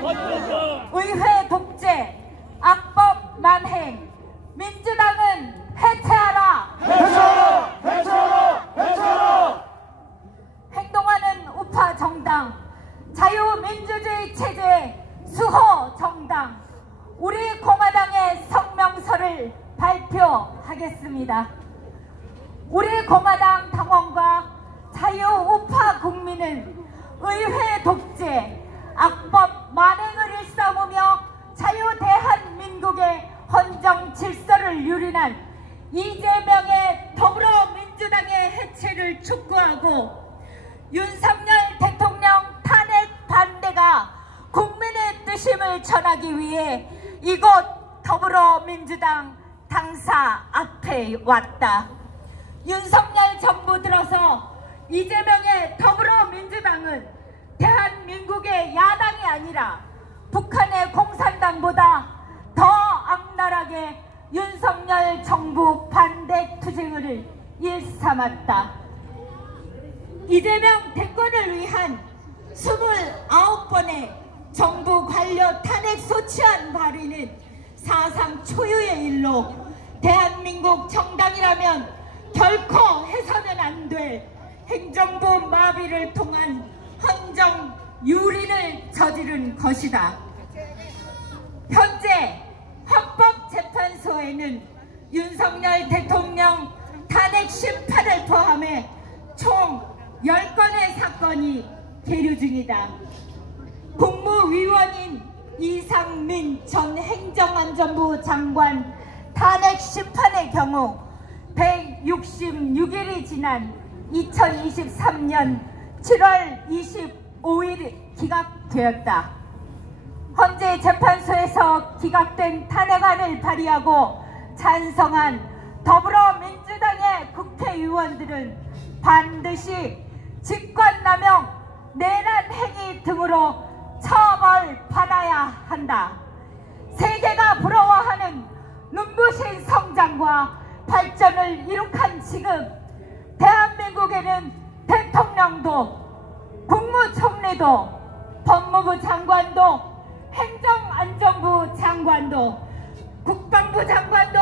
의회 독재, 악법 만행, 민주당은 해체하라! 해체하라! 해체하라! 해체하라! 행동하는 우파 정당, 자유민주주의 체제의 수호 정당, 우리 공화당의 성명서를 발표하겠습니다. 우리 공화당 당원과 자유우파 국민은 의회 독재, 악법 만행을 일삼으며 자유대한민국의 헌정 질서를 유린한 이재명의 더불어민주당의 해체를 촉구하고 윤석열 대통령 탄핵 반대가 국민의 뜻임을 전하기 위해 이곳 더불어민주당 당사 앞에 왔다. 윤석열 정부 들어서 이재명의 더불어민주당은 대한민국의 야당이 아니라 북한의 공산당보다 더 악랄하게 윤석열 정부 반대 투쟁을 일삼았다. 이재명 대권을 위한 29번의 정부 관료 탄핵 소추안 발의는 사상 초유의 일로 대한민국 정당이라면 결코 해서는 안 될 행정부 마비를 통한 헌정 유린을 저지른 것이다. 현재 헌법재판소에는 윤석열 대통령 탄핵 심판을 포함해 총 10건의 사건이 계류 중이다. 국무위원인 이상민 전 행정안전부 장관 탄핵 심판의 경우 166일이 지난 2023년 7월 25일 기각되었다. 헌재 재판소에서 기각된 탄핵안을 발의하고 찬성한 더불어민주당의 국회의원들은 반드시 직권남용, 내란 행위 등으로 처벌받아야 한다. 세계가 부러워하는 눈부신 성장과 발전을 이룩한 지금 대한민국에는 대통령도, 국무총리도, 법무부 장관도, 행정안전부 장관도, 국방부 장관도,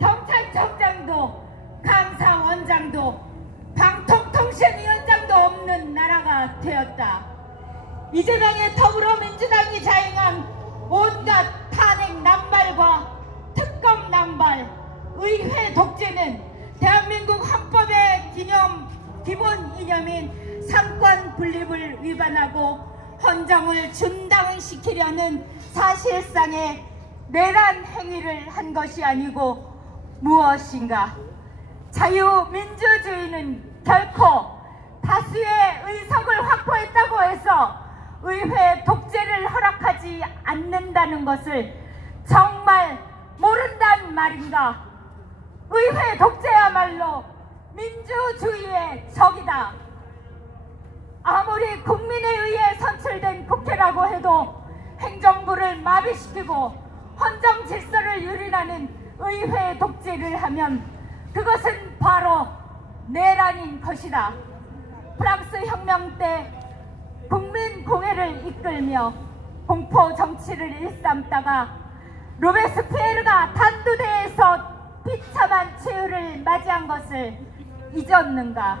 경찰청장도, 감사원장도, 방통통신위원장도 없는 나라가 되었다. 이재명의 더불어민주당이 자행한 온갖 탄핵 남발과 특검 남발, 의회 독재는 대한민국 헌법의 기본 이념인 상권 분립을 위반하고 헌정을 중단시키려는 사실상의 내란 행위를 한 것이 아니고 무엇인가? 자유민주주의는 결코 다수의 의석을 확보했다고 해서 의회 독재를 허락하지 않는다는 것을 정말 모른단 말인가? 의회 독재야말로 민주주의의 적이다. 아무리 국민에 의해 선출된 국회라고 해도 행정부를 마비시키고 헌정 질서를 유린하는 의회 독재를 하면 그것은 바로 내란인 것이다. 프랑스 혁명 때 국민공회를 이끌며 공포 정치를 일삼다가 로베스피에르가 단두대에서 비참한 최후를 맞이한 것을 잊었는가?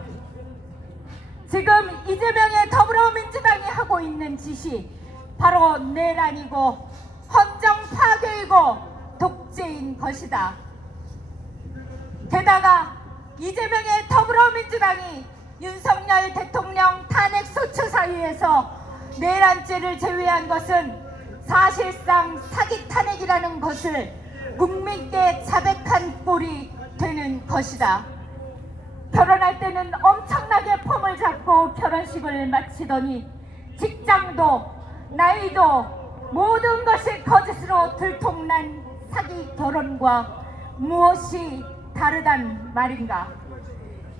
지금 이재명의 더불어민주당이 하고 있는 짓이 바로 내란이고 헌정 파괴이고 독재인 것이다. 게다가 이재명의 더불어민주당이 윤석열 대통령 탄핵 소추 사유에서 내란죄를 제외한 것은 사실상 사기 탄핵이라는 것을 국민께 자백한 꼴이 되는 것이다. 결혼할 때는 엄청나게 폼을 잡고 결혼식을 마치더니 직장도 나이도 모든 것이 거짓으로 들통난 사기 결혼과 무엇이 다르단 말인가?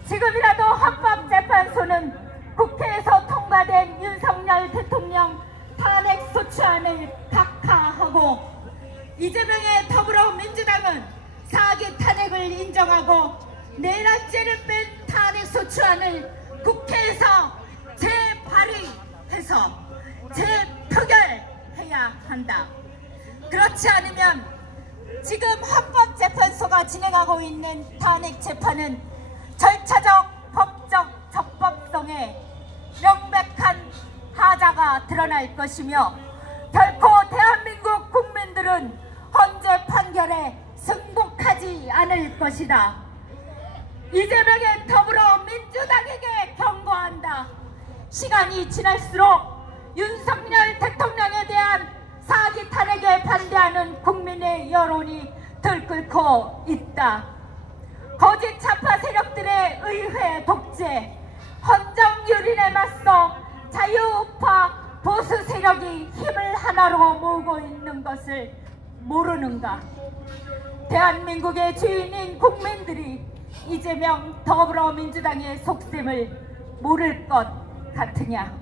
지금이라도 헌법재판소는 국회에서 통과된 윤석열 대통령 탄핵 소추안을 각하하고 이재명의 더불어민주당은 사기 탄핵을 인정하고 내란죄를 뺀 탄핵 소추안을 국회에서 재발의해서 재표결해야 한다. 그렇지 않으면 지금 헌법재판소가 진행하고 있는 탄핵 재판은 절차적, 법적 적법성에 명백한 하자가 드러날 것이며 결코 대한민국 국민들은 헌재 판결에 승복하지 않을 것이다. 이재명의 더불어민주당에게 경고한다. 시간이 지날수록 윤석열 대통령에 대한 사기 탄핵에 반대하는 국민의 여론이 들끓고 있다. 거짓 좌파 세력들의 의회 독재, 헌정 유린에 맞서 자유우파 보수 세력이 힘을 하나로 모으고 있는 것을 모르는가? 대한민국의 주인인 국민들이 이재명 더불어민주당의 속셈을 모를 것 같으냐?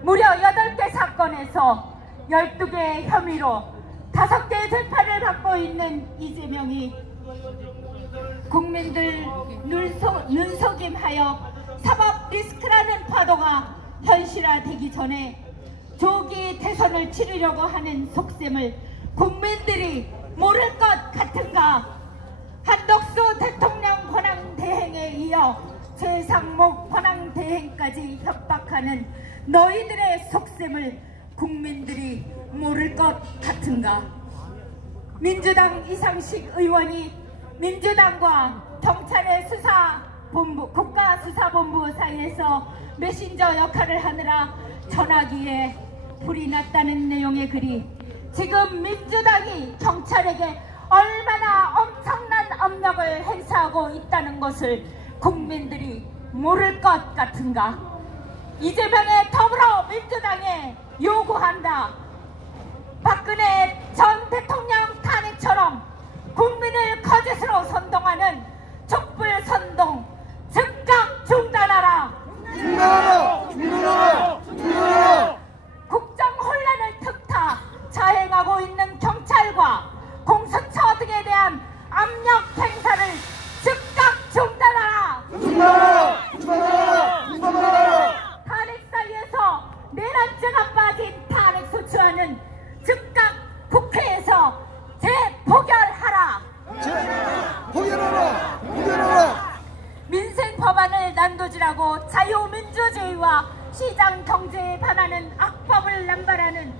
무려 8개 사건에서 12개의 혐의로 5개의 재판을 받고 있는 이재명이 국민들 눈속임하여 사법 리스크라는 파도가 현실화되기 전에 조기 대선을 치르려고 하는 속셈을 국민들이 모를 것 같은가? 한덕수 대통령 권한대행에 이어 최상목 권한대행까지 협박하는 너희들의 속셈을 국민들이 모를 것 같은가? 민주당 이상식 의원이 민주당과 경찰의 수사본부, 국가수사본부 사이에서 메신저 역할을 하느라 전화기에 불이 났다는 내용의 글이 지금 민주당이 경찰에게 얼마나 엄청난 압력을 행사하고 있다는 것을 국민들이 모를 것 같은가? 이재명의 더불어민주당에 요구한다. 박근혜 전 대통령 탄핵처럼 국민을 거짓으로 선동하는 촛불 선동 즉각 중단하라. 중단하라! 중단하라! 중단하라! 국정 혼란을 틈타 자행하고 있는 경찰과 공수처 등에 대한 압력 행사를 즉각 중단하라. 중단하라! 중단하라! 중단하라! 탄핵 사이에서 내란죄가 빠진 탄핵 소추안은 즉각 국회에서 재포결하라. 포결하라! 포결하라! 민생 법안을 난도질하고 자유민주주의와 시장 경제에 반하는 악법을 남발하는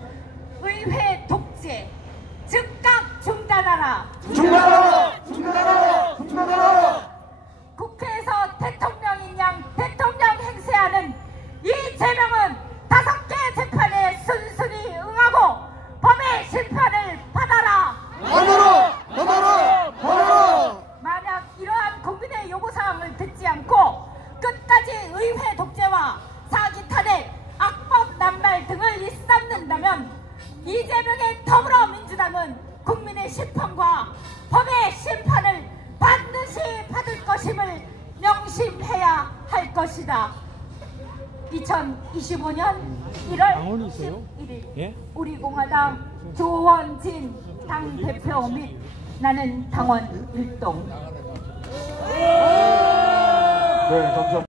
의회 독재 즉각 중단하라. 중단하라! 중단하라! 중단하라! 국회에서 대통령인 양 대통령 행세하는 이재명은 5개 재판에 순순히 응하고 법의 심판을 받아라. 받아라! 받아라! 받아라! 만약 이러한 국민의 요구사항을 듣지 않고 끝까지 의회 독재와 사기 탄핵, 악법 남발 등을 일삼는다면 이재명의 더불어민주당은 국민의 심판과 법의 심판을 반드시 받을 것임을 명심해야 할 것이다. 2025년 1월 11일 우리공화당 조원진 당대표 및 나는 당원 일동. 네, 감사합니다.